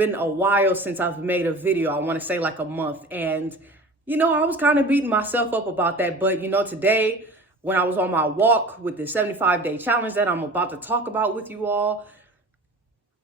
been a while since I've made a video. I want to say like a month. And, you know, I was kind of beating myself up about that. But, you know, today when I was on my walk with the 75-day challenge that I'm about to talk about with you all,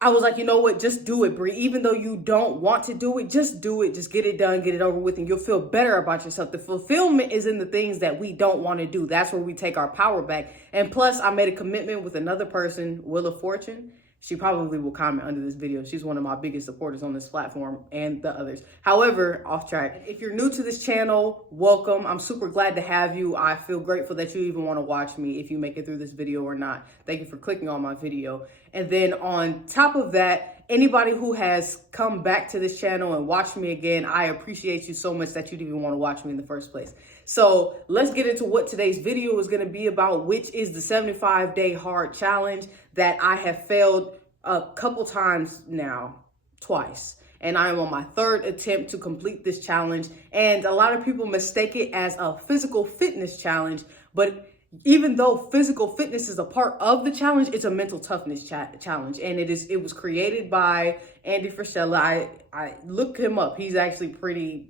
I was like, you know what, just do it, Bree. Even though you don't want to do it, just do it. Just get it done, get it over with, and you'll feel better about yourself. The fulfillment is in the things that we don't want to do. That's where we take our power back. And plus, I made a commitment with another person, Wheel of Fortune. She probably will comment under this video. She's one of my biggest supporters on this platform and the others. However, off track. If you're new to this channel, welcome. I'm super glad to have you. I feel grateful that you even want to watch me if you make it through this video or not. Thank you for clicking on my video. And then on top of that, anybody who has come back to this channel and watched me again, I appreciate you so much that you'd even want to watch me in the first place. So let's get into what today's video is going to be about, which is the 75-day hard challenge that I have failed a couple times now, twice. And I am on my third attempt to complete this challenge. And a lot of people mistake it as a physical fitness challenge. But even though physical fitness is a part of the challenge, it's a mental toughness challenge. And it was created by Andy Frisella. I looked him up. He's actually pretty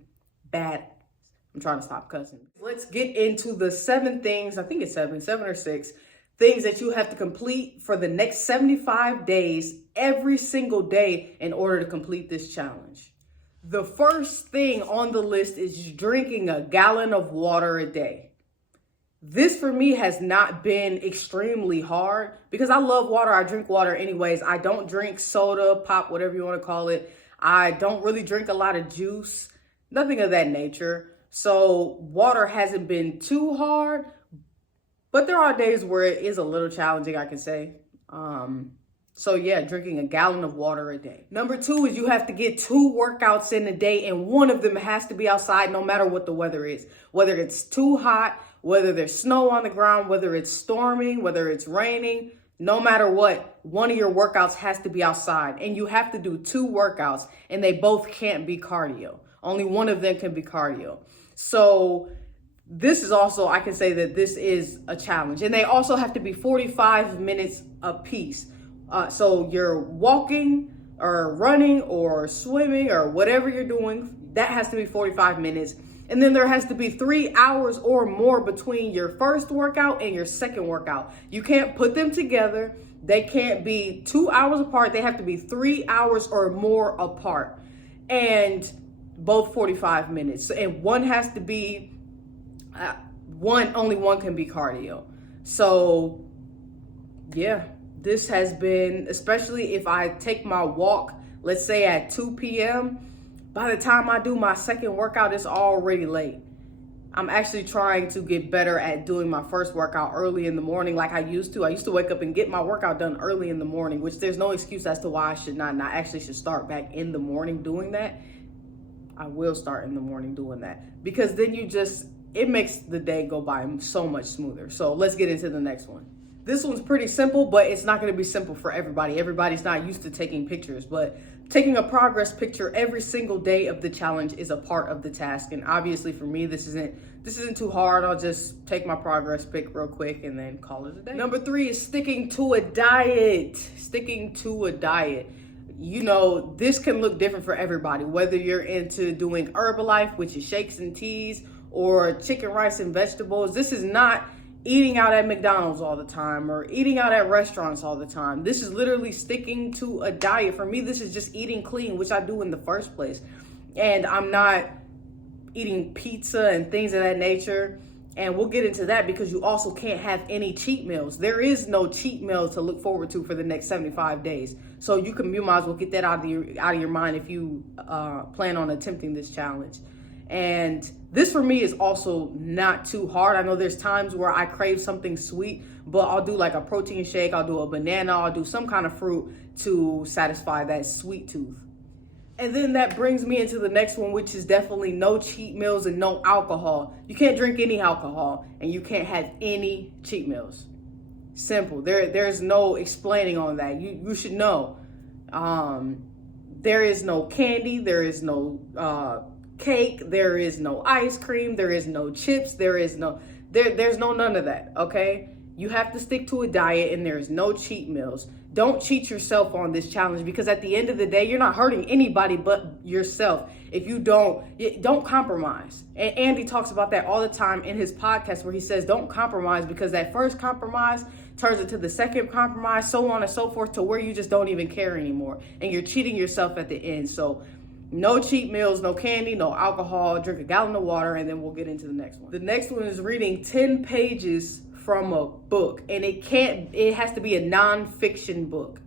bad. I'm trying to stop cussing. Let's get into the 7 things. I think it's 7 or 6 things that you have to complete for the next 75 days, every single day, in order to complete this challenge. The first thing on the list is drinking a gallon of water a day. This for me has not been extremely hard because I love water. I drink water anyways. I don't drink soda, pop, whatever you want to call it. I don't really drink a lot of juice, nothing of that nature. So water hasn't been too hard, but there are days where it is a little challenging, I can say. So yeah, drinking a gallon of water a day. Number 2 is you have to get 2 workouts in a day, and one of them has to be outside no matter what the weather is. Whether it's too hot, whether there's snow on the ground, whether it's storming, whether it's raining, no matter what, one of your workouts has to be outside. And you have to do 2 workouts, and they both can't be cardio. Only one of them can be cardio. So this is also, I can say that this is a challenge. And they also have to be 45 minutes apiece. So you're walking or running or swimming or whatever you're doing, that has to be 45 minutes. And then there has to be 3 hours or more between your first workout and your second workout. You can't put them together. They can't be 2 hours apart. They have to be 3 hours or more apart. And both 45 minutes. And one has to be, only one can be cardio. So yeah, this has been, especially if I take my walk, let's say at 2 p.m., by the time I do my second workout, it's already late. I'm actually trying to get better at doing my first workout early in the morning like I used to. I used to wake up and get my workout done early in the morning, which there's no excuse as to why I should not. And I actually should start back in the morning doing that. I will start in the morning doing that because then it makes the day go by so much smoother. So let's get into the next one. This one's pretty simple, but it's not going to be simple for everybody. Everybody's not used to taking pictures, but taking a progress picture every single day of the challenge is a part of the task. And obviously for me, this isn't too hard. I'll just take my progress pic real quick and then call it a day. Number 3 is sticking to a diet. Sticking to a diet. You know, this can look different for everybody, whether you're into doing Herbalife, which is shakes and teas, or chicken, rice, and vegetables. This is not eating out at McDonald's all the time or eating out at restaurants all the time. This is literally sticking to a diet. For me, this is just eating clean, which I do in the first place. And I'm not eating pizza and things of that nature. And we'll get into that because you also can't have any cheat meals. There is no cheat meal to look forward to for the next 75 days. So you might as well get that out of your mind if you plan on attempting this challenge. And this for me is also not too hard. I know there's times where I crave something sweet, but I'll do like a protein shake, I'll do a banana, I'll do some kind of fruit to satisfy that sweet tooth. And then that brings me into the next one, which is definitely no cheat meals and no alcohol. You can't drink any alcohol and you can't have any cheat meals. Simple. There's no explaining on that. You should know. There is no candy. There is no cake. There is no ice cream. There is no chips. There's no none of that. Okay. You have to stick to a diet and there's no cheat meals. Don't cheat yourself on this challenge, because at the end of the day, you're not hurting anybody but yourself if you don't compromise. And Andy talks about that all the time in his podcast, where he says don't compromise, because that first compromise turns into the second compromise, so on and so forth, to where you just don't even care anymore and you're cheating yourself at the end. So no cheat meals, no candy, no alcohol, drink a gallon of water, and then we'll get into the next one. The next one is reading 10 pages from a book, and it has to be a nonfiction book.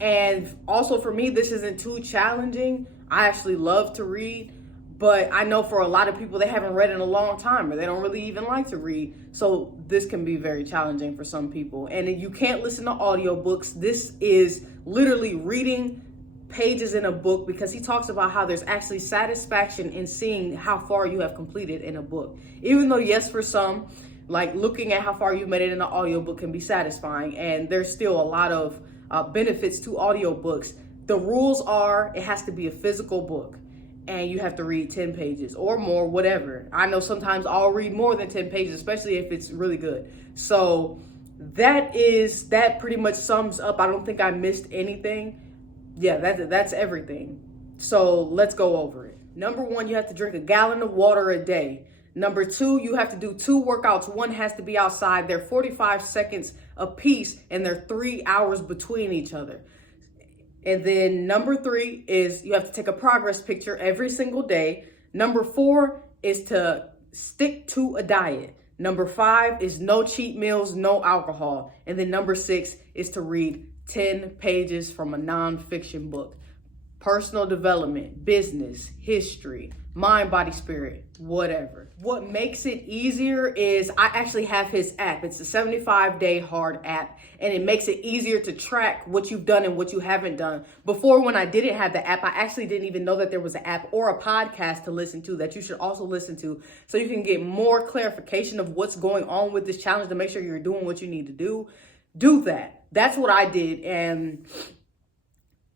And also for me, this isn't too challenging. I actually love to read, but I know for a lot of people, they haven't read in a long time, or they don't really even like to read. So this can be very challenging for some people. And you can't listen to audiobooks. This is literally reading pages in a book, because he talks about how there's actually satisfaction in seeing how far you have completed in a book. Even though, yes, for some, like looking at how far you made it in an audiobook can be satisfying, and there's still a lot of benefits to audiobooks. The rules are it has to be a physical book, and you have to read 10 pages or more, whatever. I know sometimes I'll read more than 10 pages, especially if it's really good. So that pretty much sums up. I don't think I missed anything. Yeah, that's everything. So let's go over it. Number 1, you have to drink a gallon of water a day. Number 2, you have to do 2 workouts. One has to be outside. They're 45 seconds a piece, and they're 3 hours between each other. And then number 3 is you have to take a progress picture every single day. Number 4 is to stick to a diet. Number 5 is no cheat meals, no alcohol. And then number 6 is to read 10 pages from a nonfiction book. Personal development, business, history, mind, body, spirit, whatever. What makes it easier is I actually have his app. It's a 75-day hard app, and it makes it easier to track what you've done and what you haven't done. Before, when I didn't have the app, I actually didn't even know that there was an app or a podcast to listen to that you should also listen to, so you can get more clarification of what's going on with this challenge to make sure you're doing what you need to do. Do that. That's what I did. And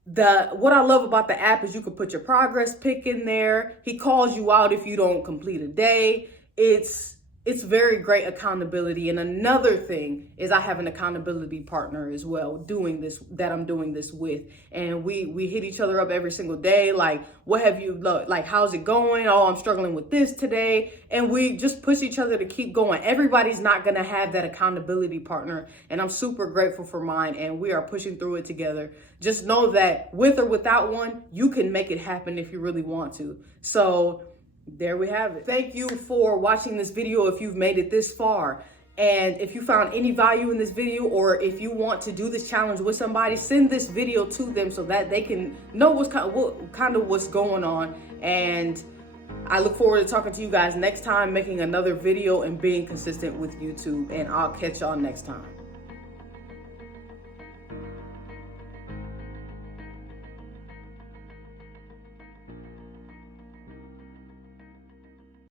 what I love about the app is you can put your progress pic in there. He calls you out if you don't complete a day. It's very great accountability. And another thing is I have an accountability partner as well that I'm doing this with. And we hit each other up every single day. Like, what have you, like, how's it going? Oh, I'm struggling with this today. And we just push each other to keep going. Everybody's not going to have that accountability partner. And I'm super grateful for mine. And we are pushing through it together. Just know that with or without one, you can make it happen if you really want to. So there we have it. Thank you for watching this video if you've made it this far. And if you found any value in this video, or if you want to do this challenge with somebody, send this video to them so that they can know what's going on. And I look forward to talking to you guys next time, making another video and being consistent with YouTube. And I'll catch y'all next time.